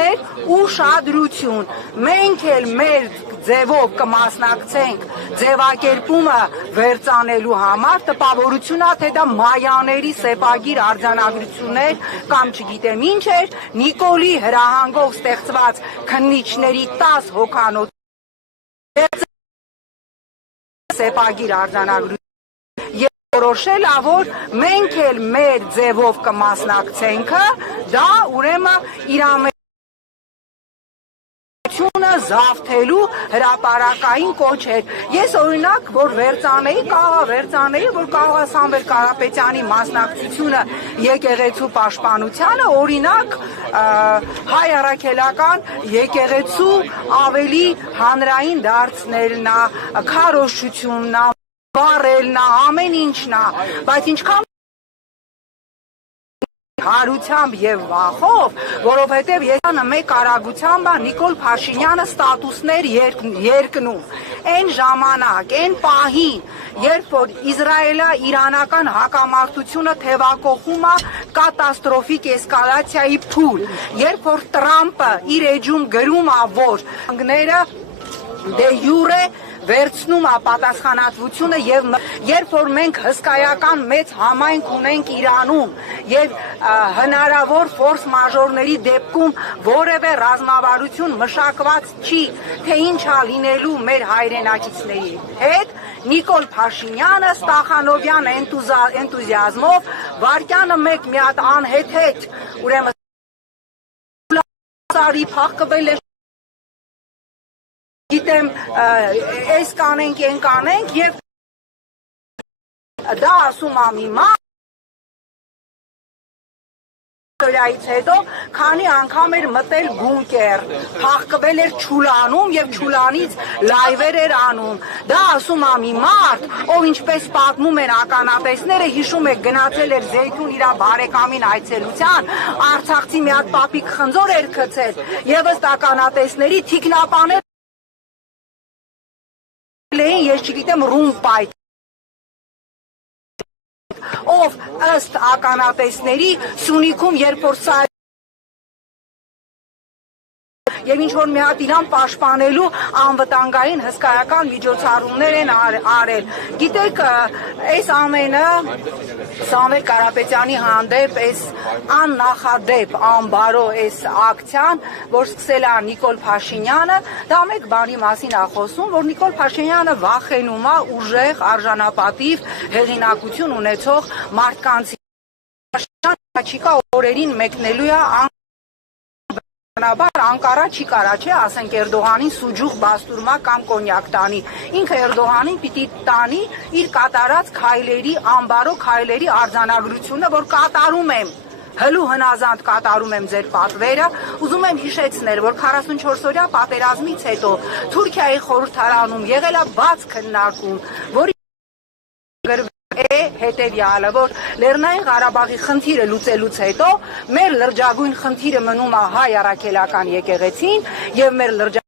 տաներ ուշադրություն, մենք էլ մեր ձևով կմասնակցենք ձևակերպումը վերծանելու համար, տպավորություն է, թե դա մայաների սեպագիր արձանագրություններ կամ չգիտեմ ինչ էր, Նիկոլի հրահանգով ստեղծված քննիչների 10 հոգանոց սեպագիր արձանագրություն եւ որոշել է, որ մենք էլ մեր ձևով կմասնակցենք, դա ուրեմն իրամեջությունը զավթելու հրապարակային կոչ էր։ Ես օրինակ, որ վերծանեի, որ կարող է Սամվել Կարապետյանի մասնակցությունը եկեղեցու պաշտպանությանը, օրինակ հայ առաքելական եկեղեցու ավելի հանրային դարձնելն է, քարոզչությունն է, բարելն է, ամեն ինչն է, բայց ինչքան հարությամբ եւ վախով, որովհետեւ ես մեկ արագությամբ Նիկոլ Փաշինյանը ստատուսներ երկնում։ Այն ժամանակ, այն պահին, երբ որ Իսրայելա-իրանական հակամարտությունը թևակողում է կատաստրոֆիկ էսկալացիայի փուլ, երբ որ Տրամպը իր էջում գրում է, որ անգները դե յուրե վերցնում է պատասխանատվությունը եւ երբ որ մենք հսկայական մեծ համայնք ունենք Իրանում եւ հնարավոր ֆորս մաժորների դեպքում որևէ ռազմավարություն մշակված չի, թե ինչ է լինելու մեր հայրենակիցների հետ, Նիկոլ Փաշինյանը Ստախանովյան էնտուզիազմով վարկյանը մեկ մի հատ անհեթեթ ուրեմն սարի փախկվել է գիտեմ, այս կանենք, են կանենք և դա ասում ամի մայից հետո քանի անգամ էր մտել բունկեր, փախկվել էր Չուլանում և Չուլանից լայվեր էր անում, դա ասում ամի մարդ, ով ինչպես պատմում են ականատեսները, հիշում եք գնացել էր Զեյթուն իրա բարեկամին այցելության, արցախցի մի հատ պապիկ խնձոր էր գցել և ըստ ականատեսների թիկնապաներ ես չգիտեմ ռումպայ ով ըստ ականատեսների Սյունիքում երբ որ սա եւ ինչ որ մի հատ իրան պաշտպանելու անվտանգային հսկայական միջոցառումներ են արել։ Գիտեք, այս ամենը Սամվել Կարապետյանի հանդեպ այս աննախադեպ, անբարո այս ակցիան, որ սկսել է Նիկոլ Փաշինյանը, դա մեկ բանի մասին է խոսում, որ Նիկոլ Փաշինյանը վախենում է ուժեղ, արժանապատիվ հեղինակություն ունեցող մարդկանց չիկա օրերին մեկնելու է Անկարա չի կարա, չէ, ասենք Էրդողանին սուջուխ բաստուրմա կամ կոնյակ տանի։ Ինքը Էրդողանին պիտի տանի իր կատարած քայլերի, անբարո քայլերի արձանագրությունը, որ կատարում եմ, հլու հնազանդ կատարում եմ ձեր պատվերը, ուզում եմ հիշեցնել, որ 44-օրյա պատերազմից հետո Թուրքիայի խորհրդարանում եղել է բաց քննարկում, որի հետևյալը, որ Լեռնային Ղարաբաղի խնդիրը լուծելուց հետո մեր լրջագույն խնդիրը մնում է հայ առաքելական եկեղեցին եւ մեր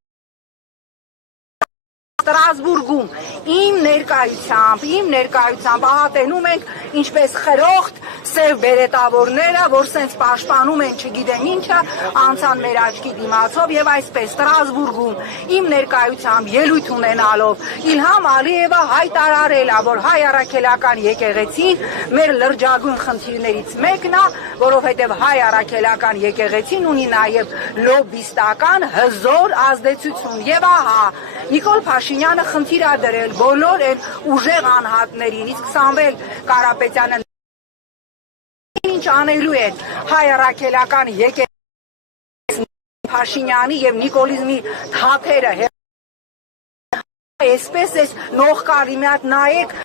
Ստրասբուրգում իմ ներկայությամբ ահատենում ենք ինչպես խրոխտ սև բերետավորները, որ սենց պաշտպանում են չգիտեմ ինչը, անցան մեր աչքի դիմացով եւ այսպես Ստրասբուրգում իմ ներկայությամբ ելույթ ունենալով Իլհամ Ալիևը հայտարարել է, որ հայ առաքելական եկեղեցին մեր լրջագույն խնդիրներից մեկն է, որովհետեւ հայ առաքելական եկեղեցին ունի նաեւ լոբիստական հզոր ազդեցություն եւ ահա Նիկոլ Փաշինյանը խնդիր է դրել բոլոր այն ուժեղ անհատներին, իսկ Սամվել Կարապետյանը ինչ անելու են հայ առաքելական եկեղեցի Փաշինյանի եւ Նիկոլիզմի թաթերը այսպես էս նողկալի մի հատ նայեք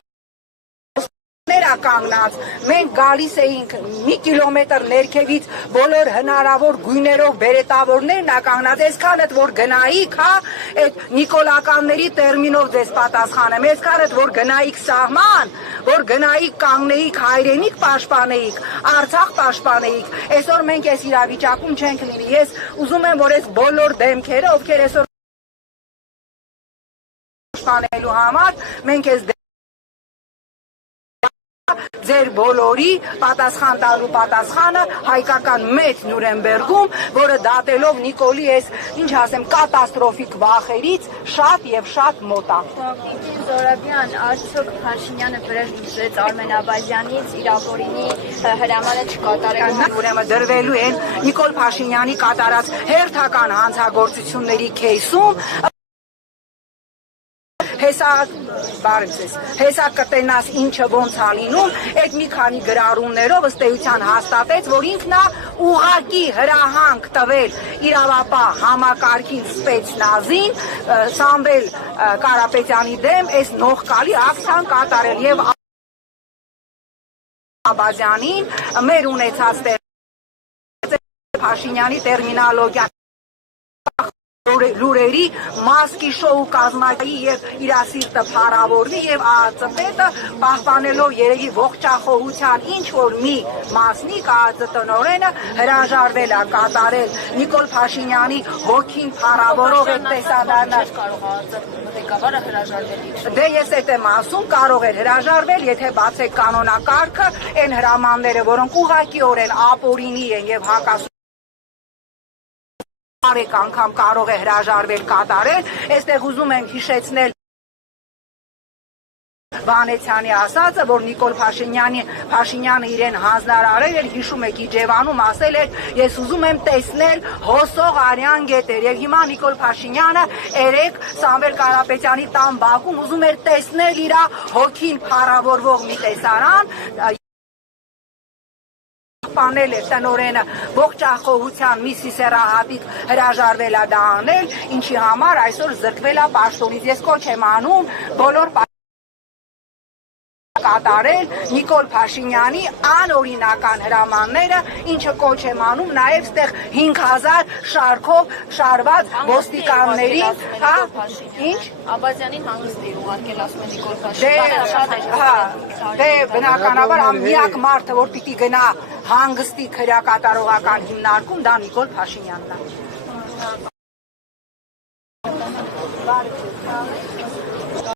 կանգնած, մենք գալիս էինք մի կիլոմետր ներքևից բոլոր հնարավոր գույներով բերետավորներն կանգնած, այսքան էդ որ գնայիք, հա, այդ նիկոլականների տերմինով ձեզ պատասխանեմ, այսքան էդ որ գնայիք սահման, որ գնայիք կանգնեիք հայրենիք պաշտպանեիք, Արցախ պաշտպանեիք, այսօր մենք այս իրավիճակում չենք լինի, ես ուզում եմ, որ այս բոլոր դեմքերը, ովքեր այսօր պաշտպանելու համար, մենք այս ձեր բոլորի պատասխան տալու պատասխանը հայկական մեծ Նյուրնբերգում, որը դատելով Նիկոլի այս, ինչ ասեմ, կատաստրոֆիկ վախերից շատ եւ շատ մոտ է։ Զորաբյան, արդյոք Փաշինյանը վրեժ Արմեն Աբազյանից իր ապօրինի հրամանը չկատարելու։ Ուրեմն դրվելու են Նիկոլ Փաշինյանի կատարած հերթական հանցագործությունների քեյսում հեսա կտենաս ինչը ոնց ա լինում, այդ մի քանի գրառումներով ըստ էության հաստատեց, որ ինքն է ուղղակի հրահանգ տվել իրավապահ համակարգին սպեցնազին Սամվել Կարապետյանի դեմ այս նողկալի ակցիան կատարել եւ Աբազյանին մեր ունեցած Փաշինյանի տերմինոլոգիան լուրերի մասկի շոու կազմակերպի եւ իր սիրտը փառավորվի եւ ԱԱԾ-ը պահպանելով երևի ողջախոհության ինչ որ մի մասնիկ ԱԱԾ տնօրենը հրաժարվել է կատարել Նիկոլ Փաշինյանի հոգին փառավորող այդ տեսարանը կարող ԱԱԾ ղեկավարը հրաժարվել։ Դե ես այդ եմ ասում, կարող էր հրաժարվել, եթե բացեք կանոնակարգը, այն հրամանները, որոնք ուղղակիորեն ապօրինի են եւ հակասում Արեք անգամ կարող է հրաժարվել կատարել, այստեղ ուզում եմ հիշեցնել Վանեցյանի ասածը, որ Նիկոլ Փաշինյանը իրեն հանձնարարել էր, հիշում եք Իջևանում ասել էր, ես ուզում եմ տեսնել հոսող արյան գետեր եւ հիմա Նիկոլ Փաշինյանը երեք Սամվել Կարապետյանի տան բակում ուզում էր տեսնել իր հոգին փառավորվող մի տեսարան Պանել է տնօրենը ողջախոհության մի սիսեռահատիկ հրաժարվել է դա անել, ինչի համար այսօր զրկվել է պաշտոնից։ Ես կոչ եմ անում բոլոր կատարել Նիկոլ Փաշինյանի անօրինական հրամանները, ինչը կոչ եմ անում նաև ստեղ 5000 շարքով շարված ոստիկաններին, հա, ինչ Աբազյանին հանգստի ուղարկել ասում է Նիկոլ Փաշինյանը։ Դե բնականաբար միակ մարդը, որ պիտի գնա հանգստի քրեակատարողական հիմնարկում, դա Նիկոլ Փաշինյանն է։